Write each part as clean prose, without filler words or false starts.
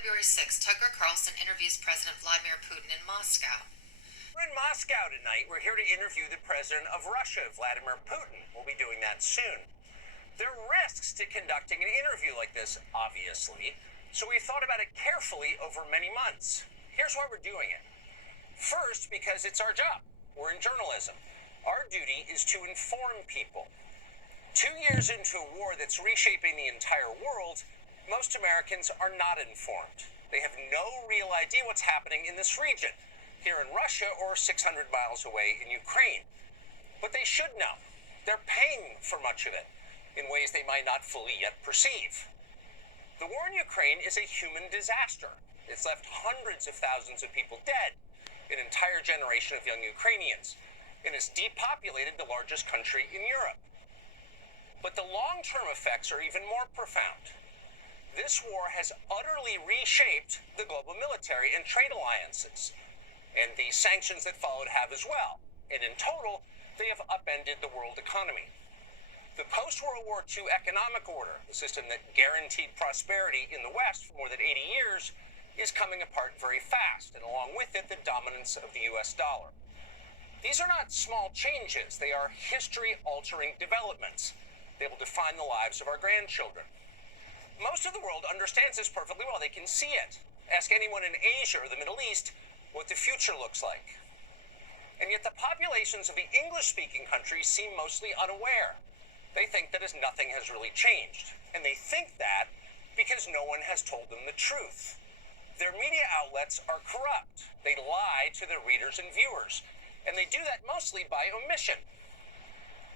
February 6th, Tucker Carlson interviews President Vladimir Putin in Moscow. We're in Moscow tonight. We're here to interview the president of Russia, Vladimir Putin. We'll be doing that soon. There are risks to conducting an interview like this, obviously, so we've thought about it carefully over many months. Here's why we're doing it. First, because it's our job. We're in journalism. Our duty is to inform people. 2 years into a war that's reshaping the entire world, most Americans are not informed. They have no real idea what's happening in this region, here in Russia or 600 miles away in Ukraine. But they should know. They're paying for much of it in ways they might not fully yet perceive. The war in Ukraine is a human disaster. It's left hundreds of thousands of people dead, an entire generation of young Ukrainians, and it's depopulated the largest country in Europe. But the long-term effects are even more profound. This war has utterly reshaped the global military and trade alliances, and the sanctions that followed have as well. And in total, they have upended the world economy. The post-World War II economic order, the system that guaranteed prosperity in the West for more than 80 years, is coming apart very fast, and along with it, the dominance of the US dollar. These are not small changes. They are history-altering developments. They will define the lives of our grandchildren. Most of the world understands this perfectly well. They can see it. Ask anyone in Asia or the Middle East what the future looks like. And yet the populations of the English-speaking countries seem mostly unaware. They think that as nothing has really changed. And they think that because no one has told them the truth. Their media outlets are corrupt. They lie to their readers and viewers. And they do that mostly by omission.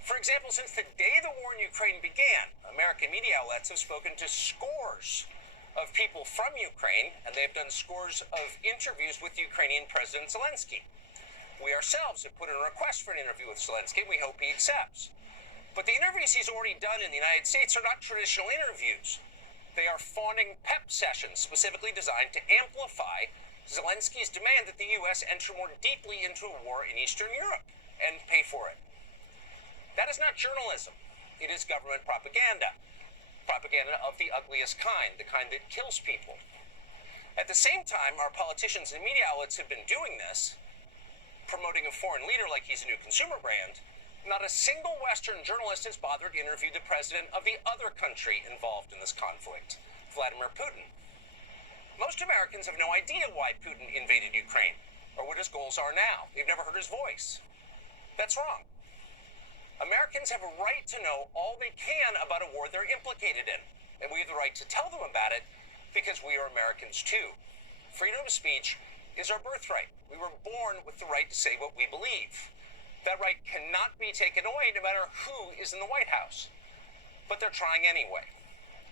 For example, since the day the war in Ukraine began, American media outlets have spoken to scores of people from Ukraine, and they've done scores of interviews with Ukrainian President Zelensky. We ourselves have put in a request for an interview with Zelensky, and we hope he accepts. But the interviews he's already done in the United States are not traditional interviews. They are fawning pep sessions specifically designed to amplify Zelensky's demand that the U.S. enter more deeply into a war in Eastern Europe and pay for it. That is not journalism. It is government propaganda. Propaganda of the ugliest kind, the kind that kills people. At the same time, our politicians and media outlets have been doing this, promoting a foreign leader like he's a new consumer brand. Not a single Western journalist has bothered to interview the president of the other country involved in this conflict, Vladimir Putin. Most Americans have no idea why Putin invaded Ukraine or what his goals are now. They've never heard his voice. That's wrong. Americans have a right to know all they can about a war they're implicated in, and we have the right to tell them about it because we are Americans too. Freedom of speech is our birthright. We were born with the right to say what we believe. That right cannot be taken away no matter who is in the White House. But they're trying anyway.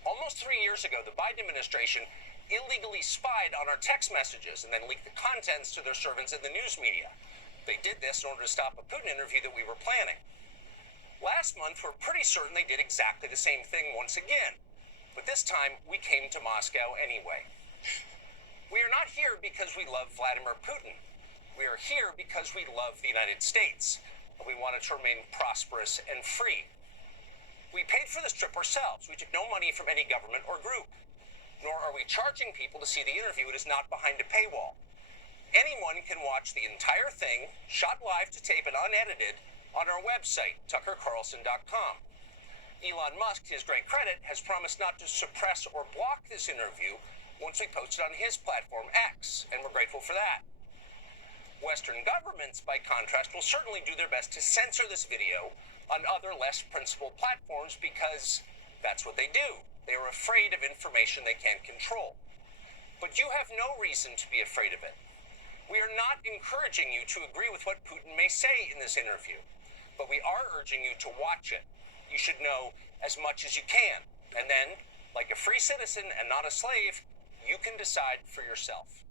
Almost 3 years ago, the Biden administration illegally spied on our text messages and then leaked the contents to their servants in the news media. They did this in order to stop a Putin interview that we were planning. Last month, we're pretty certain they did exactly the same thing once again. But this time, we came to Moscow anyway. We are not here because we love Vladimir Putin. We are here because we love the United States, and we want it to remain prosperous and free. We paid for this trip ourselves. We took no money from any government or group. Nor are we charging people to see the interview. It is not behind a paywall. Anyone can watch the entire thing, shot live to tape and unedited, on our website, tuckercarlson.com. Elon Musk, to his great credit, has promised not to suppress or block this interview once we post it on his platform, X, and we're grateful for that. Western governments, by contrast, will certainly do their best to censor this video on other less principled platforms because that's what they do. They are afraid of information they can't control. But you have no reason to be afraid of it. We are not encouraging you to agree with what Putin may say in this interview, but we are urging you to watch it. You should know as much as you can. And then, like a free citizen and not a slave, you can decide for yourself.